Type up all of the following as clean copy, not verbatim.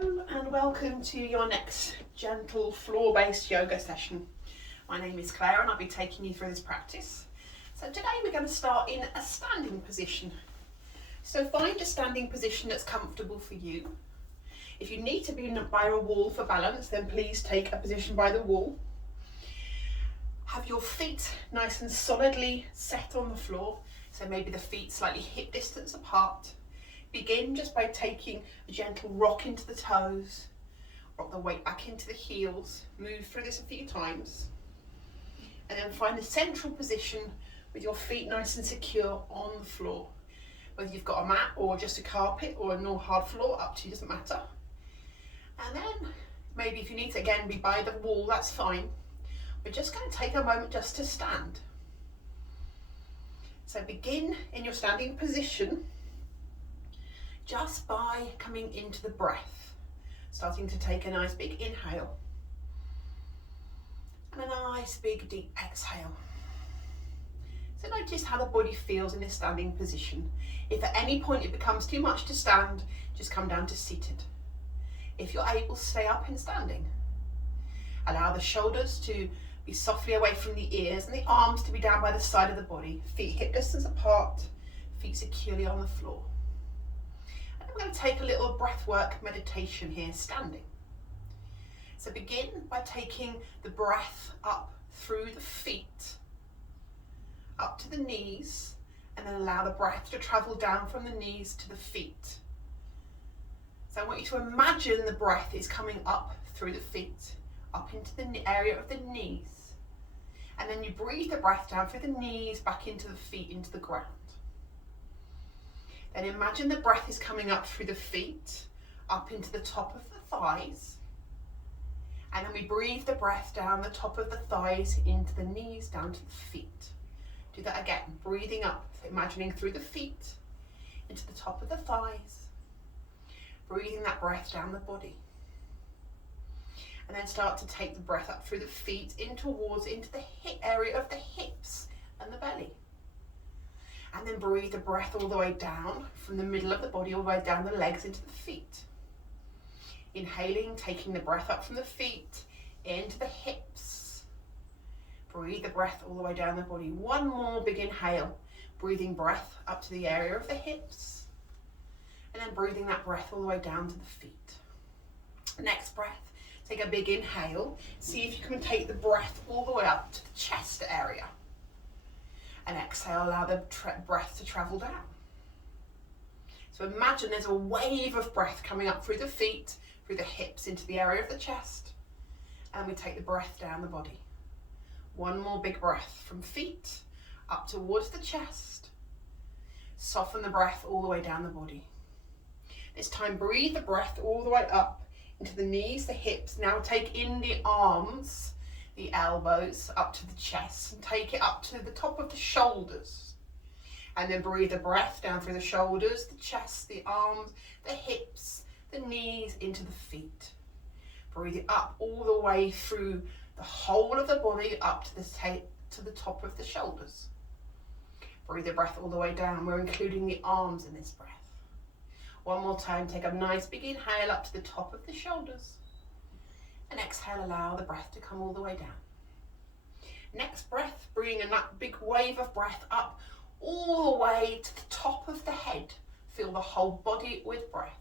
Hello and welcome to your next gentle floor-based yoga session. My name is Claire and I'll be taking you through this practice. So today we're going to start in a standing position. So find a standing position that's comfortable for you. If you need to be by a wall for balance, then please take a position by the wall. Have your feet nice and solidly set on the floor, so maybe the feet slightly hip distance apart. Begin just by taking a gentle rock into the toes, rock the weight back into the heels, move through this a few times, and then find the central position with your feet nice and secure on the floor. Whether you've got a mat or just a carpet or a normal hard floor, up to you, doesn't matter. And then maybe if you need to again be by the wall, that's fine. We're just going to take a moment just to stand. So begin in your standing position just by coming into the breath, starting to take a nice big inhale and a nice big deep exhale. So notice how the body feels in this standing position. If at any point it becomes too much to stand, just come down to seated. If you're able, stay up in standing. Allow the shoulders to be softly away from the ears and the arms to be down by the side of the body, feet hip distance apart, feet securely on the floor. We're going to take a little breath work meditation here, standing. So begin by taking the breath up through the feet, up to the knees, and then allow the breath to travel down from the knees to the feet. So I want you to imagine the breath is coming up through the feet, up into the area of the knees. And then you breathe the breath down through the knees, back into the feet, into the ground. Then imagine the breath is coming up through the feet, up into the top of the thighs. And then we breathe the breath down the top of the thighs, into the knees, down to the feet. Do that again, breathing up, imagining through the feet, into the top of the thighs. Breathing that breath down the body. And then start to take the breath up through the feet, into the hip area of the hips and the belly. And then breathe the breath all the way down from the middle of the body, all the way down the legs into the feet. Inhaling, taking the breath up from the feet, into the hips. Breathe the breath all the way down the body. One more big inhale, breathing breath up to the area of the hips. And then breathing that breath all the way down to the feet. Next breath, take a big inhale. See if you can take the breath all the way up to the chest area. And exhale, allow the breath to travel down. So imagine there's a wave of breath coming up through the feet, through the hips, into the area of the chest. And we take the breath down the body. One more big breath from feet up towards the chest. Soften the breath all the way down the body. This time breathe the breath all the way up into the knees, the hips. Now take in the arms, the elbows up to the chest, and take it up to the top of the shoulders. And then breathe the breath down through the shoulders, the chest, the arms, the hips, the knees, into the feet. Breathe it up all the way through the whole of the body, up to the top of the shoulders. Breathe the breath all the way down. We're including the arms in this breath. One more time, take a nice big inhale up to the top of the shoulders. And exhale, allow the breath to come all the way down. Next breath, bring a big wave of breath up all the way to the top of the head. Fill the whole body with breath.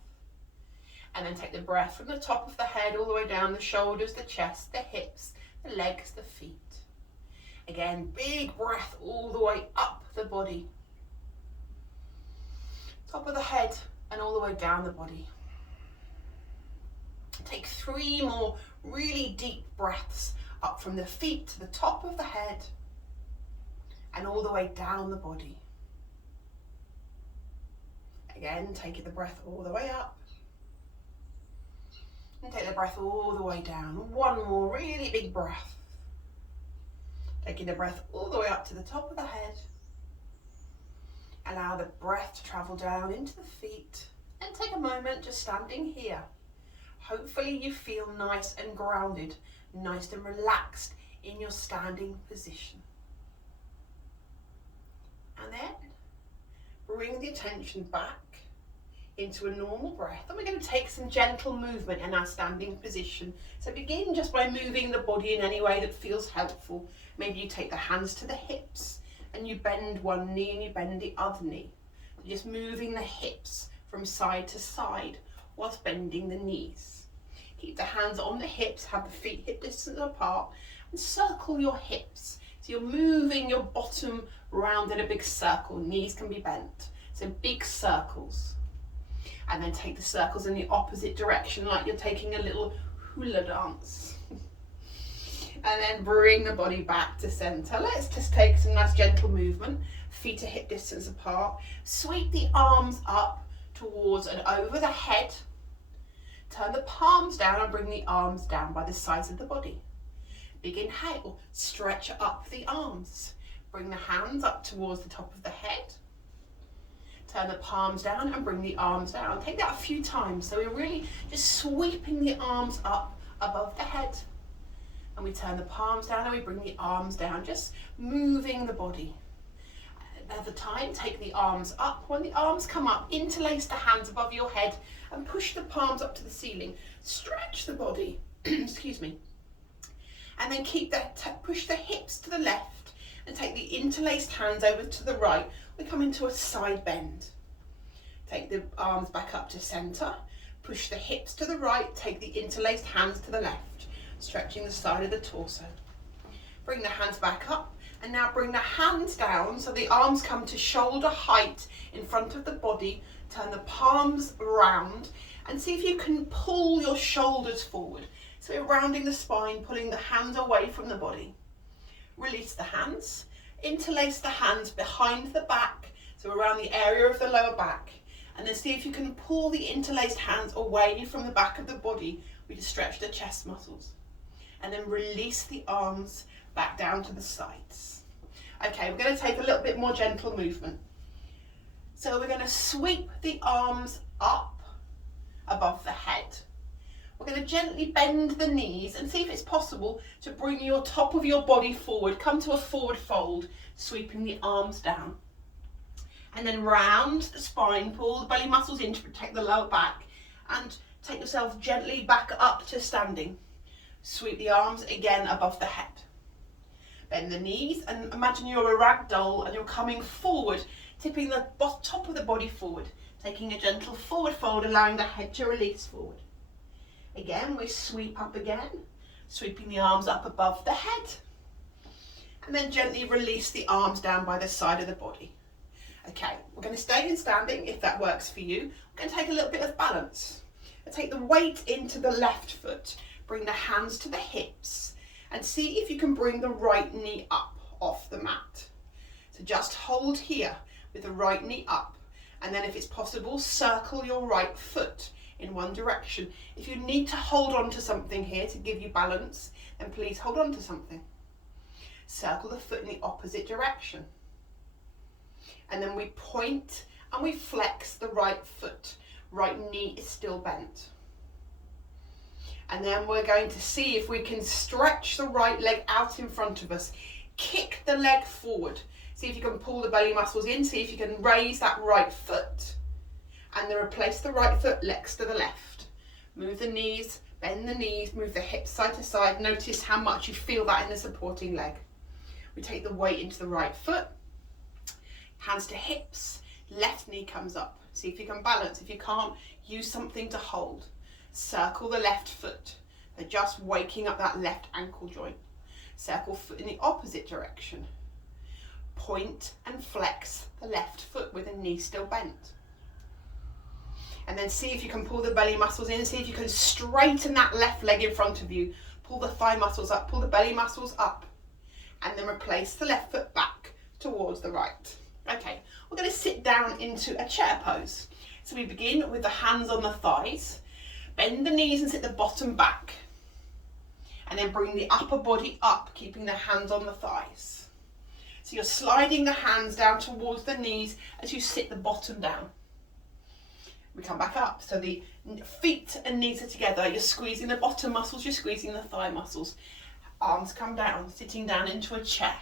And then take the breath from the top of the head all the way down the shoulders, the chest, the hips, the legs, the feet. Again, big breath all the way up the body. Top of the head and all the way down the body. Take 3 more really deep breaths up from the feet to the top of the head and all the way down the body. Again, take the breath all the way up and take the breath all the way down. One more really big breath. Taking the breath all the way up to the top of the head. Allow the breath to travel down into the feet and take a moment just standing here. Hopefully you feel nice and grounded, nice and relaxed in your standing position. And then bring the attention back into a normal breath. And we're going to take some gentle movement in our standing position. So begin just by moving the body in any way that feels helpful. Maybe you take the hands to the hips and you bend one knee and you bend the other knee. So just moving the hips from side to side whilst bending the knees. Keep the hands on the hips, have the feet hip distance apart, and circle your hips. So you're moving your bottom round in a big circle. Knees can be bent. So big circles. And then take the circles in the opposite direction like you're taking a little hula dance. And then bring the body back to center. Let's just take some nice gentle movement. Feet are hip distance apart. Sweep the arms up towards and over the head. Turn the palms down and bring the arms down by the sides of the body. Big inhale, stretch up the arms. Bring the hands up towards the top of the head. Turn the palms down and bring the arms down. Take that a few times. So we're really just sweeping the arms up above the head. And we turn the palms down and we bring the arms down, just moving the body. Another time, take the arms up. When the arms come up, interlace the hands above your head and push the palms up to the ceiling. Stretch the body, excuse me. And then keep that, push the hips to the left and take the interlaced hands over to the right. We come into a side bend. Take the arms back up to center. Push the hips to the right. Take the interlaced hands to the left, stretching the side of the torso. Bring the hands back up and now bring the hands down so the arms come to shoulder height in front of the body. Turn the palms round and see if you can pull your shoulders forward. So we're rounding the spine, pulling the hands away from the body. Release the hands. Interlace the hands behind the back, so around the area of the lower back. And then see if you can pull the interlaced hands away from the back of the body. We just stretch the chest muscles. And then release the arms back down to the sides. Okay, we're going to take a little bit more gentle movement. So we're going to sweep the arms up above the head. We're going to gently bend the knees and see if it's possible to bring your top of your body forward. Come to a forward fold, sweeping the arms down. And then round the spine, pull the belly muscles in to protect the lower back and take yourself gently back up to standing. Sweep the arms again above the head. Bend the knees and imagine you're a rag doll and you're coming forward, tipping the top of the body forward, taking a gentle forward fold, allowing the head to release forward. Again, we sweep up again, sweeping the arms up above the head. And then gently release the arms down by the side of the body. Okay, we're going to stay in standing if that works for you. We're going to take a little bit of balance. Take the weight into the left foot, bring the hands to the hips, and see if you can bring the right knee up off the mat. So just hold here with the right knee up, and then if it's possible, circle your right foot in one direction. If you need to hold on to something here to give you balance, then please hold on to something. Circle the foot in the opposite direction. And then we point and we flex the right foot. Right knee is still bent. And then we're going to see if we can stretch the right leg out in front of us. Kick the leg forward. See if you can pull the belly muscles in. See if you can raise that right foot. And then replace the right foot next to the left. Move the knees, bend the knees, move the hips side to side. Notice how much you feel that in the supporting leg. We take the weight into the right foot, hands to hips, left knee comes up. See if you can balance. If you can't, use something to hold. Circle the left foot. So just waking up that left ankle joint. Circle foot in the opposite direction. Point and flex the left foot with the knee still bent. And then see if you can pull the belly muscles in. See if you can straighten that left leg in front of you. Pull the thigh muscles up, pull the belly muscles up. And then replace the left foot back towards the right. Okay, we're going to sit down into a chair pose. So we begin with the hands on the thighs. Bend the knees and sit the bottom back. And then bring the upper body up, keeping the hands on the thighs. So you're sliding the hands down towards the knees as you sit the bottom down. We come back up, so the feet and knees are together. You're squeezing the bottom muscles, you're squeezing the thigh muscles. Arms come down, sitting down into a chair.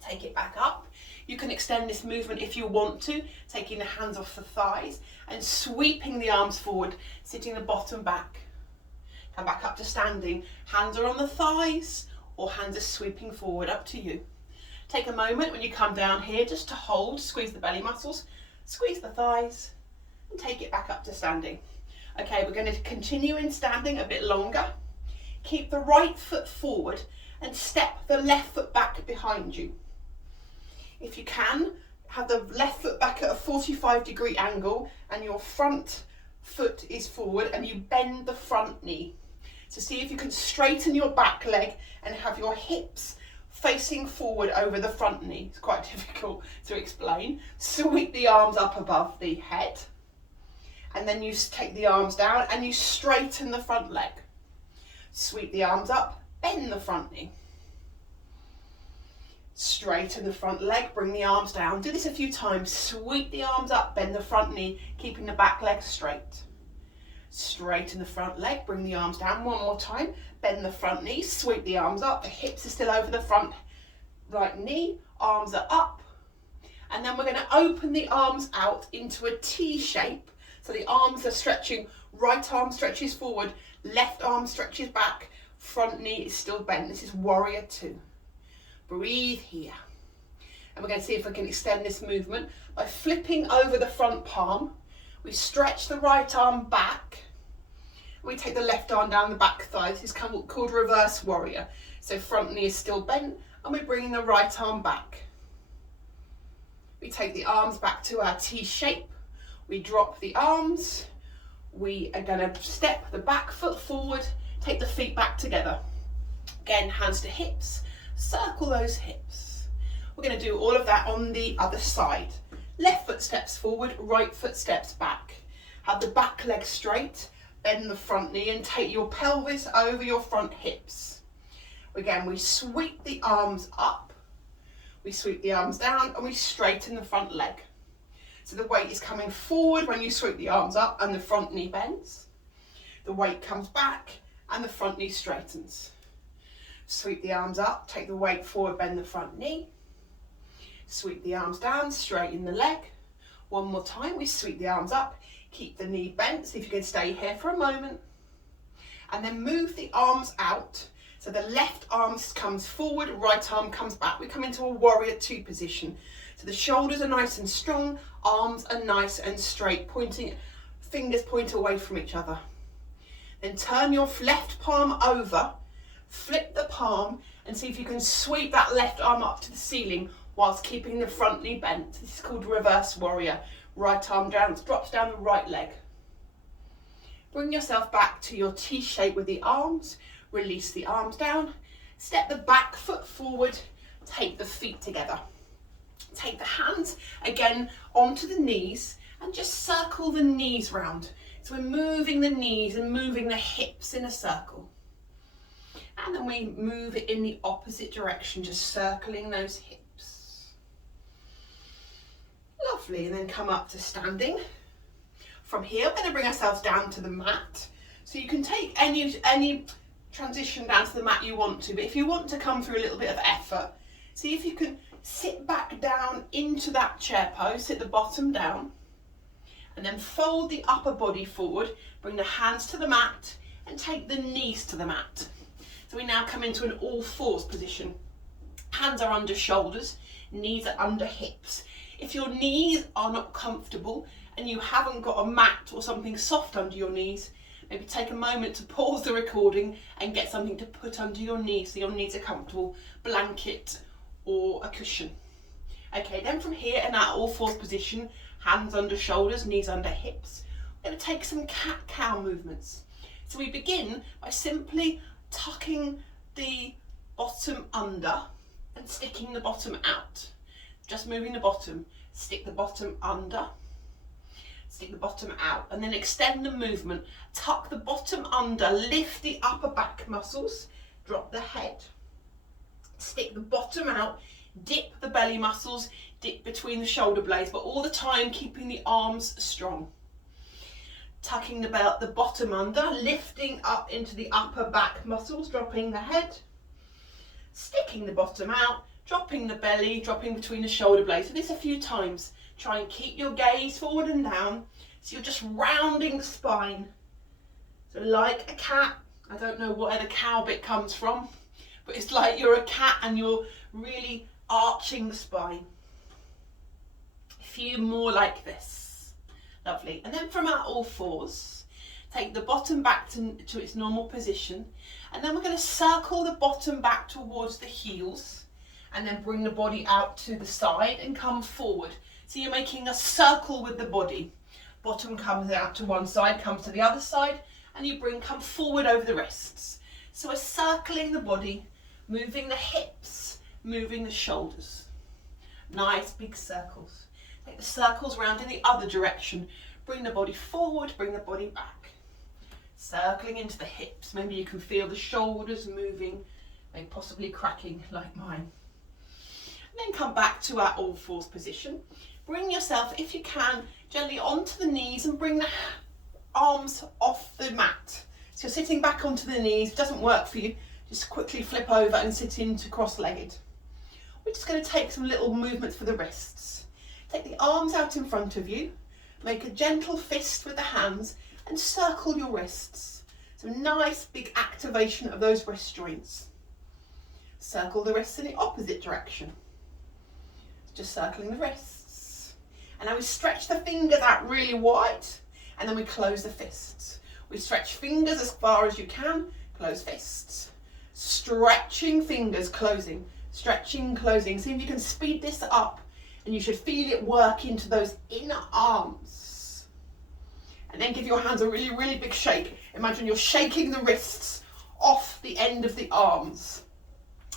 Take it back up, You can extend this movement if you want to, taking the hands off the thighs and sweeping the arms forward, sitting the bottom back. Come back up to standing. Hands are on the thighs or hands are sweeping forward, up to you. Take a moment when you come down here just to hold, squeeze the belly muscles, squeeze the thighs and take it back up to standing. Okay, we're going to continue in standing a bit longer. Keep the right foot forward and step the left foot back behind you. If you can, have the left foot back at a 45-degree angle and your front foot is forward and you bend the front knee. So see if you can straighten your back leg and have your hips facing forward over the front knee. It's quite difficult to explain. Sweep the arms up above the head and then you take the arms down and you straighten the front leg. Sweep the arms up, bend the front knee. Straighten the front leg, bring the arms down. Do this a few times. Sweep the arms up, bend the front knee, keeping the back leg straight. Straighten the front leg, bring the arms down. One more time. Bend the front knee, sweep the arms up. The hips are still over the front right knee. Arms are up. And then we're going to open the arms out into a T shape. So the arms are stretching. Right arm stretches forward. Left arm stretches back. Front knee is still bent. This is warrior 2. Breathe here. And we're going to see if we can extend this movement by flipping over the front palm. We stretch the right arm back. We take the left arm down the back thigh. This is called reverse warrior. So front knee is still bent and we bring the right arm back. We take the arms back to our T shape. We drop the arms. We are going to step the back foot forward, take the feet back together. Again, hands to hips. Circle those hips. We're going to do all of that on the other side. Left foot steps forward, right foot steps back. Have the back leg straight, bend the front knee and take your pelvis over your front hips. Again, we sweep the arms up, we sweep the arms down and we straighten the front leg. So the weight is coming forward when you sweep the arms up and the front knee bends. The weight comes back and the front knee straightens. Sweep the arms up, take the weight forward, bend the front knee. Sweep the arms down, straighten the leg. One more time, we sweep the arms up, keep the knee bent, see if you can stay here for a moment. And then move the arms out. So the left arm comes forward, right arm comes back. We come into a warrior 2 position. So the shoulders are nice and strong, arms are nice and straight, fingers point away from each other. Then turn your left palm over. Flip the palm and see if you can sweep that left arm up to the ceiling whilst keeping the front knee bent. This is called reverse warrior. Right arm down, drops down the right leg. Bring yourself back to your T shape with the arms. Release the arms down. Step the back foot forward. Take the feet together. Take the hands again onto the knees and just circle the knees round. So we're moving the knees and moving the hips in a circle. And then we move it in the opposite direction, just circling those hips. Lovely, and then come up to standing. From here, we're going to bring ourselves down to the mat. So you can take any transition down to the mat you want to, but if you want to come through a little bit of effort, see if you can sit back down into that chair pose, sit the bottom down, and then fold the upper body forward, bring the hands to the mat, and take the knees to the mat. So we now come into an all fours position. Hands are under shoulders, knees are under hips. If your knees are not comfortable and you haven't got a mat or something soft under your knees, maybe take a moment to pause the recording and get something to put under your knees so your knees are comfortable, blanket or a cushion. Okay, then from here in our all fours position, hands under shoulders, knees under hips, we're going to take some cat-cow movements. So we begin by simply tucking the bottom under and sticking the bottom out. Just moving the bottom, stick the bottom under, stick the bottom out, and then extend the movement. Tuck the bottom under, lift the upper back muscles, drop the head. Stick the bottom out, dip the belly muscles, dip between the shoulder blades, but all the time keeping the arms strong. Tucking the bottom under, lifting up into the upper back muscles, dropping the head, sticking the bottom out, dropping the belly, dropping between the shoulder blades. So this a few times. Try and keep your gaze forward and down. So you're just rounding the spine. So like a cat, I don't know where the cow bit comes from, but it's like you're a cat and you're really arching the spine. A few more like this. Lovely. And then from our all fours, take the bottom back to its normal position. And then we're going to circle the bottom back towards the heels and then bring the body out to the side and come forward. So you're making a circle with the body. Bottom comes out to one side, comes to the other side, and you come forward over the wrists. So we're circling the body, moving the hips, moving the shoulders. Nice big circles. Take the circles round in the other direction. Bring the body forward, bring the body back. Circling into the hips. Maybe you can feel the shoulders moving, maybe possibly cracking like mine. And then come back to our all fours position. Bring yourself, if you can, gently onto the knees and bring the arms off the mat. So you're sitting back onto the knees. If it doesn't work for you, just quickly flip over and sit into cross-legged. We're just going to take some little movements for the wrists. Take the arms out in front of you. Make a gentle fist with the hands and circle your wrists. So nice big activation of those wrist joints. Circle the wrists in the opposite direction. Just circling the wrists. And now we stretch the fingers out really wide and then we close the fists. We stretch fingers as far as you can, close fists. Stretching fingers, closing, stretching, closing. See if you can speed this up and you should feel it work into those inner arms. And then give your hands a really, really big shake. Imagine you're shaking the wrists off the end of the arms.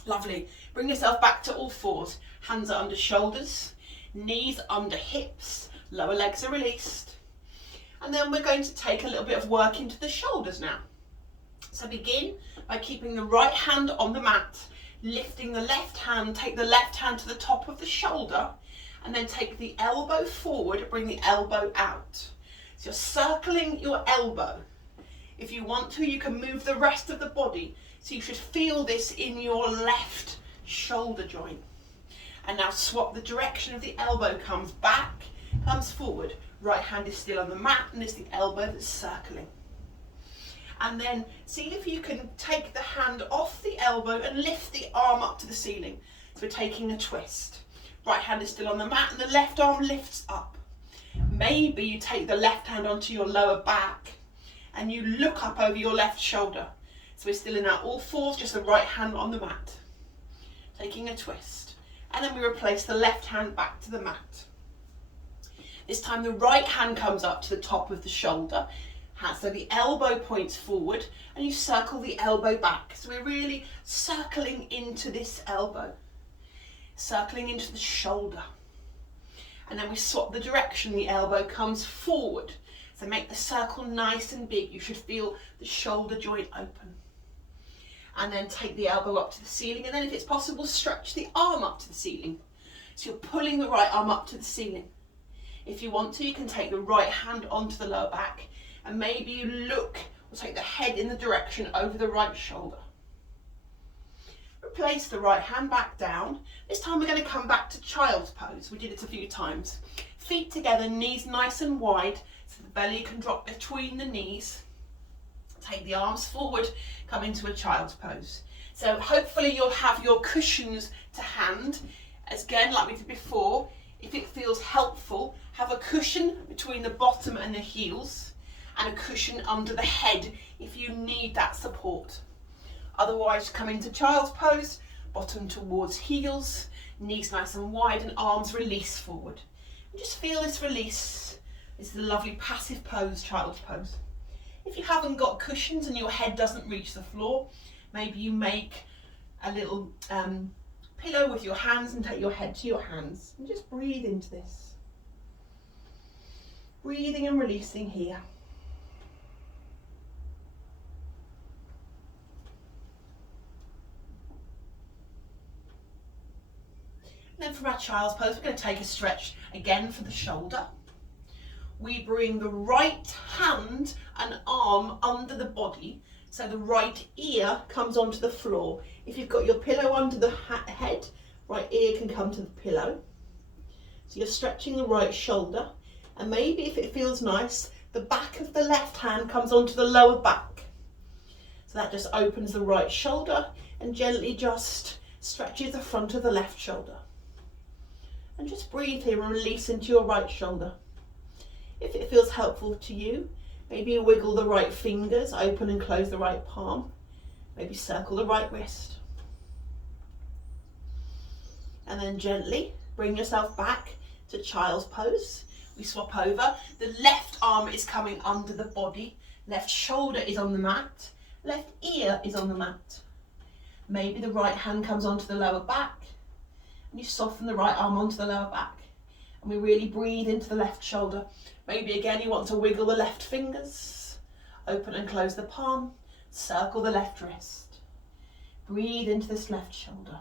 Lovely. Bring yourself back to all fours. Hands are under shoulders, knees under hips, lower legs are released. And then we're going to take a little bit of work into the shoulders now. So begin by keeping the right hand on the mat, lifting the left hand, take the left hand to the top of the shoulder, and then take the elbow forward, bring the elbow out. So you're circling your elbow. If you want to, you can move the rest of the body. So you should feel this in your left shoulder joint. And now swap the direction of the elbow, comes back, comes forward. Right hand is still on the mat and it's the elbow that's circling. And then see if you can take the hand off the elbow and lift the arm up to the ceiling. So we're taking a twist. Right hand is still on the mat and the left arm lifts up. Maybe you take the left hand onto your lower back and you look up over your left shoulder. So we're still in our all fours, just the right hand on the mat. Taking a twist. And then we replace the left hand back to the mat. This time the right hand comes up to the top of the shoulder. So the elbow points forward and you circle the elbow back. So we're really circling into this elbow. Circling into the shoulder. And then we swap the direction. The elbow comes forward. So make the circle nice and big. You should feel the shoulder joint open. And then take the elbow up to the ceiling. And then if it's possible, stretch the arm up to the ceiling. So you're pulling the right arm up to the ceiling. If you want to, you can take the right hand onto the lower back. And maybe you look or take the head in the direction over the right shoulder. Replace the right hand back down. This time we're going to come back to child's pose. We did it a few times. Feet together, knees nice and wide, so the belly can drop between the knees. Take the arms forward, come into a child's pose. So hopefully you'll have your cushions to hand. As again, like we did before, if it feels helpful, have a cushion between the bottom and the heels and a cushion under the head if you need that support. Otherwise, come into child's pose, bottom towards heels, knees nice and wide and arms release forward. And just feel this release. This is a lovely passive pose, child's pose. If you haven't got cushions and your head doesn't reach the floor, maybe you make a little pillow with your hands and take your head to your hands and just breathe into this. Breathing and releasing here. And then from our child's pose, we're going to take a stretch again for the shoulder. We bring the right hand and arm under the body, so the right ear comes onto the floor. If you've got your pillow under the head, right ear can come to the pillow. So you're stretching the right shoulder, and maybe if it feels nice, the back of the left hand comes onto the lower back. So that just opens the right shoulder and gently just stretches the front of the left shoulder. And just breathe here and release into your right shoulder. If it feels helpful to you, maybe wiggle the right fingers, open and close the right palm. Maybe circle the right wrist. And then gently bring yourself back to child's pose. We swap over. The left arm is coming under the body. Left shoulder is on the mat. Left ear is on the mat. Maybe the right hand comes onto the lower back. And you soften the right arm onto the lower back. And we really breathe into the left shoulder. Maybe again you want to wiggle the left fingers. Open and close the palm. Circle the left wrist. Breathe into this left shoulder.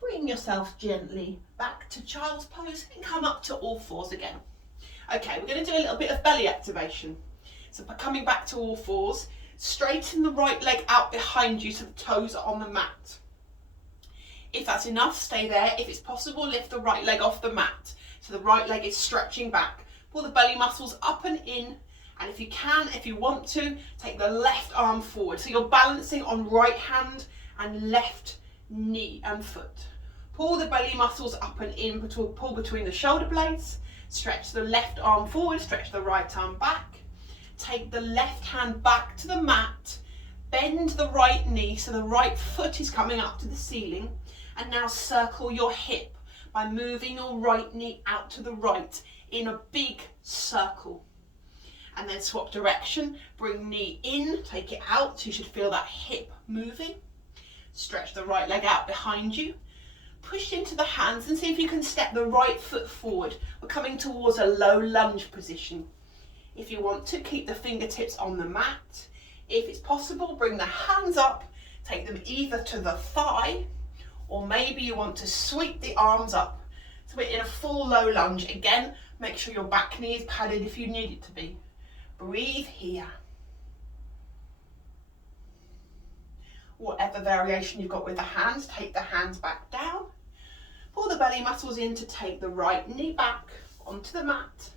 Bring yourself gently back to child's pose and come up to all fours again. Okay, we're going to do a little bit of belly activation. So by coming back to all fours, straighten the right leg out behind you so the toes are on the mat. If that's enough, stay there. If it's possible, lift the right leg off the mat. So the right leg is stretching back. Pull the belly muscles up and in. And if you can, if you want to, take the left arm forward. So you're balancing on right hand and left knee and foot. Pull the belly muscles up and in, pull between the shoulder blades. Stretch the left arm forward, stretch the right arm back. Take the left hand back to the mat. Bend the right knee so the right foot is coming up to the ceiling. And now circle your hip by moving your right knee out to the right in a big circle. And then swap direction, bring knee in, take it out, so you should feel that hip moving. Stretch the right leg out behind you. Push into the hands and see if you can step the right foot forward. We're coming towards a low lunge position. If you want to, keep the fingertips on the mat. If it's possible, bring the hands up, take them either to the thigh, or maybe you want to sweep the arms up. So we're in a full low lunge. Again, make sure your back knee is padded if you need it to be. Breathe here. Whatever variation you've got with the hands, take the hands back down. Pull the belly muscles in to take the right knee back onto the mat.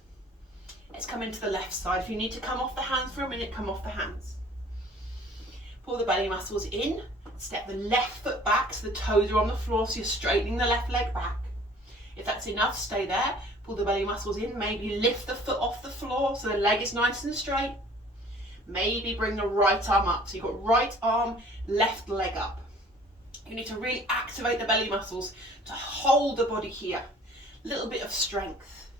Let's come into the left side. If you need to come off the hands for a minute, come off the hands. Pull the belly muscles in, step the left foot back so the toes are on the floor, so you're straightening the left leg back. If that's enough, stay there. Pull the belly muscles in, maybe lift the foot off the floor so the leg is nice and straight. Maybe bring the right arm up. So you've got right arm, left leg up. You need to really activate the belly muscles to hold the body here. A little bit of strength.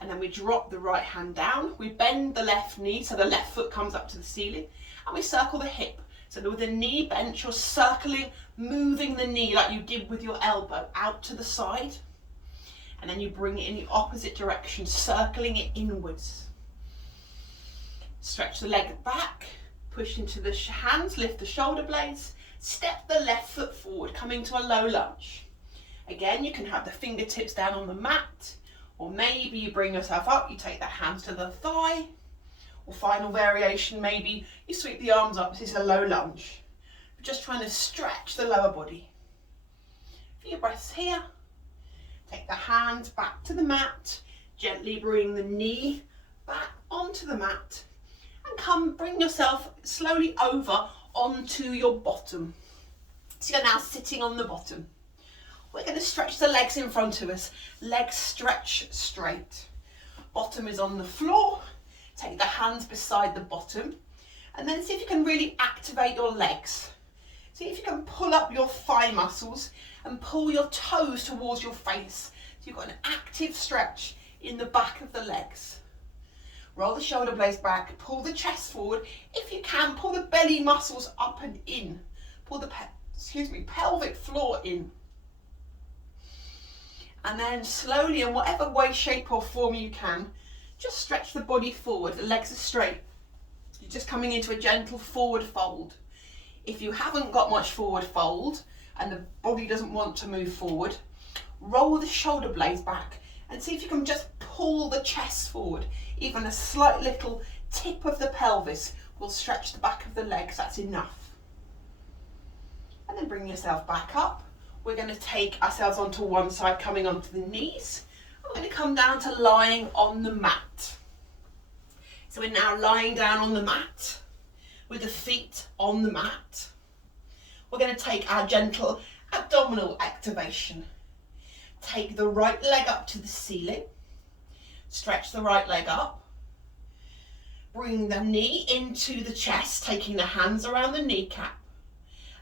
And then we drop the right hand down. We bend the left knee so the left foot comes up to the ceiling. And we circle the hip. So with the knee bent, you're circling, moving the knee like you did with your elbow out to the side. And then you bring it in the opposite direction, circling it inwards. Stretch the leg back, push into the hands, lift the shoulder blades, step the left foot forward, coming to a low lunge. Again, you can have the fingertips down on the mat, or maybe you bring yourself up, you take the hands to the thigh, or final variation, maybe you sweep the arms up, this is a low lunge. We're just trying to stretch the lower body. A few breaths here. Take the hands back to the mat, gently bring the knee back onto the mat, and bring yourself slowly over onto your bottom. So you're now sitting on the bottom. We're going to stretch the legs in front of us. Legs stretch straight. Bottom is on the floor. Take the hands beside the bottom. And then see if you can really activate your legs. See if you can pull up your thigh muscles and pull your toes towards your face. So you've got an active stretch in the back of the legs. Roll the shoulder blades back, pull the chest forward. If you can, pull the belly muscles up and in. Pull the pelvic floor in. And then slowly, in whatever way, shape or form you can, just stretch the body forward. The legs are straight. You're just coming into a gentle forward fold. If you haven't got much forward fold and the body doesn't want to move forward, roll the shoulder blades back and see if you can just pull the chest forward. Even a slight little tip of the pelvis We'll stretch the back of the legs, that's enough. And then bring yourself back up. We're going to take ourselves onto one side, coming onto the knees. We're going to come down to lying on the mat. So we're now lying down on the mat with the feet on the mat. We're going to take our gentle abdominal activation. Take the right leg up to the ceiling. Stretch the right leg up. Bring the knee into the chest, taking the hands around the kneecap.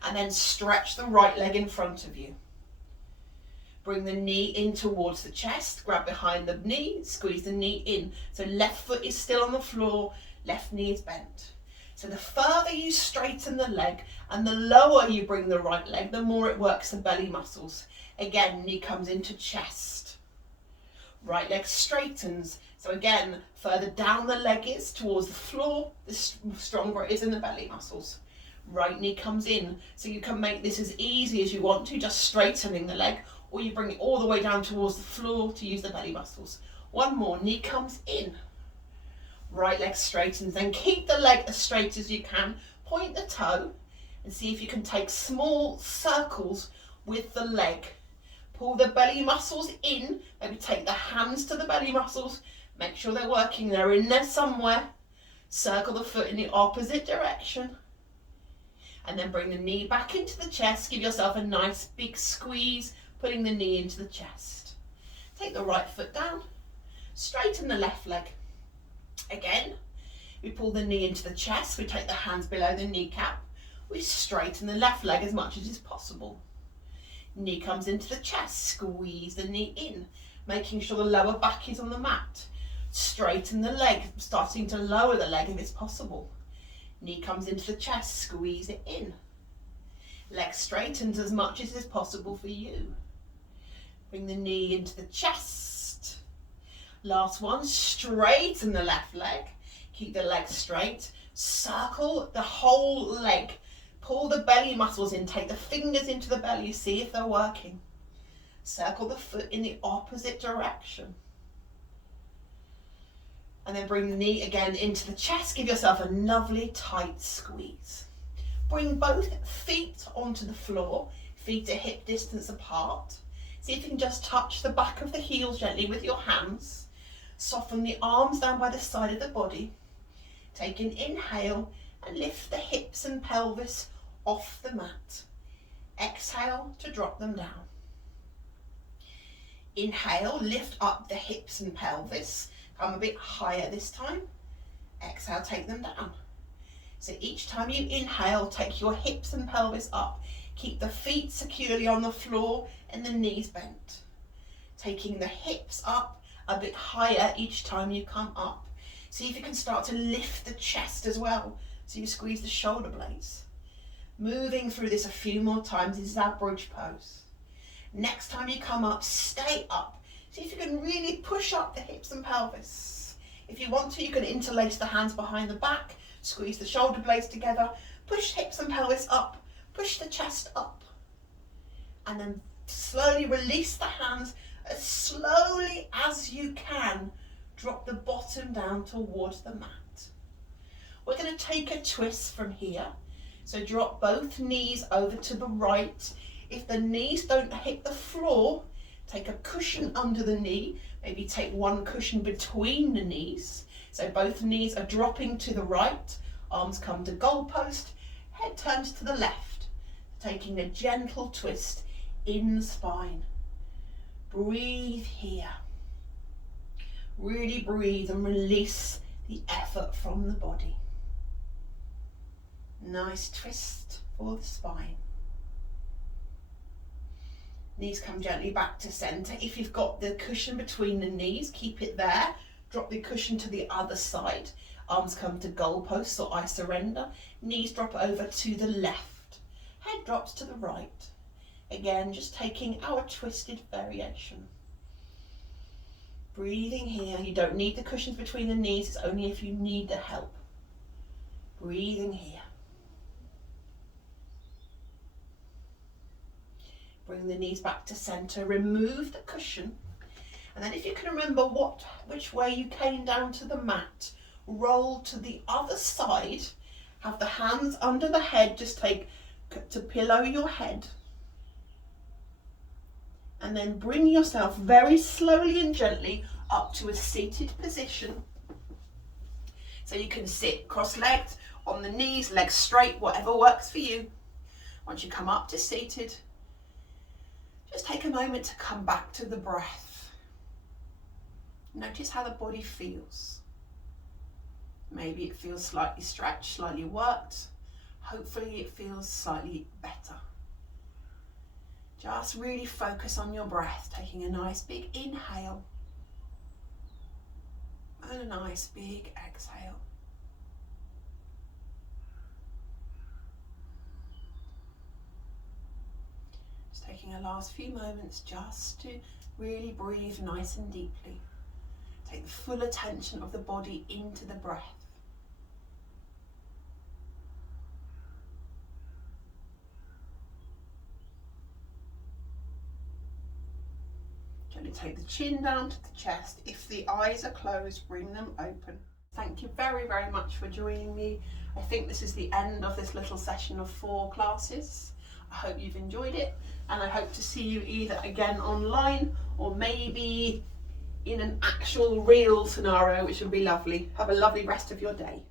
And then stretch the right leg in front of you. Bring the knee in towards the chest, grab behind the knee, squeeze the knee in. So left foot is still on the floor, left knee is bent. So the further you straighten the leg and the lower you bring the right leg, the more it works the belly muscles. Again, knee comes into chest. Right leg straightens. So again, further down the leg is towards the floor, the stronger it is in the belly muscles. Right knee comes in. So you can make this as easy as you want to, just straightening the leg, or you bring it all the way down towards the floor to use the belly muscles. One more, knee comes in. Right leg straightens, then keep the leg as straight as you can. Point the toe and see if you can take small circles with the leg. Pull the belly muscles in, maybe take the hands to the belly muscles, make sure they're working, they're in there somewhere. Circle the foot in the opposite direction. And then bring the knee back into the chest, give yourself a nice big squeeze, putting the knee into the chest. Take the right foot down, straighten the left leg. Again, we pull the knee into the chest, we take the hands below the kneecap, we straighten the left leg as much as is possible. Knee comes into the chest, squeeze the knee in, making sure the lower back is on the mat. Straighten the leg, starting to lower the leg if it's possible. Knee comes into the chest, squeeze it in. Leg straightens as much as is possible for you. Bring the knee into the chest. Last one, straighten the left leg. Keep the leg straight. Circle the whole leg. Pull the belly muscles in. Take the fingers into the belly. See if they're working. Circle the foot in the opposite direction. And then bring the knee again into the chest. Give yourself a lovely tight squeeze. Bring both feet onto the floor. Feet are hip distance apart. See if you can just touch the back of the heels gently with your hands. Soften the arms down by the side of the body. Take an inhale and lift the hips and pelvis off the mat. Exhale to drop them down. Inhale, lift up the hips and pelvis. Come a bit higher this time. Exhale, take them down. So each time you inhale, take your hips and pelvis up. Keep the feet securely on the floor and the knees bent. Taking the hips up a bit higher each time you come up. See if you can start to lift the chest as well. So you squeeze the shoulder blades. Moving through this a few more times. This is our bridge pose. Next time you come up, stay up. See if you can really push up the hips and pelvis. If you want to, you can interlace the hands behind the back, squeeze the shoulder blades together, push hips and pelvis up, push the chest up. And then slowly release the hands as slowly as you can. Drop the bottom down towards the mat. We're going to take a twist from here. So drop both knees over to the right. If the knees don't hit the floor, take a cushion under the knee. Maybe take one cushion between the knees. So both knees are dropping to the right. Arms come to goalpost. Head turns to the left. Taking a gentle twist in the spine. Breathe here. Really breathe and release the effort from the body. Nice twist for the spine. Knees come gently back to center. If you've got the cushion between the knees, keep it there. Drop the cushion to the other side. Arms come to goalposts, so I surrender. Knees drop over to the left. Head drops to the right. Again, just taking our twisted variation. Breathing here. You don't need the cushions between the knees. It's only if you need the help. Breathing here. Bring the knees back to center. Remove the cushion. And then if you can remember which way you came down to the mat, roll to the other side Have the hands under the head, just take to pillow your head. And then bring yourself very slowly and gently up to a seated position. So you can sit cross-legged, on the knees, legs straight, whatever works for you. Once you come up to seated, just take a moment to come back to the breath. Notice how the body feels. Maybe it feels slightly stretched, slightly worked. Hopefully it feels slightly better. Just really focus on your breath, taking a nice big inhale and a nice big exhale. Just taking a last few moments just to really breathe nice and deeply. Take the full attention of the body into the breath. Gently take the chin down to the chest. If the eyes are closed, bring them open. Thank you very, very much for joining me. I think this is the end of this little session of 4 classes. I hope you've enjoyed it, and I hope to see you either again online or maybe in an actual real scenario, which would be lovely. Have a lovely rest of your day.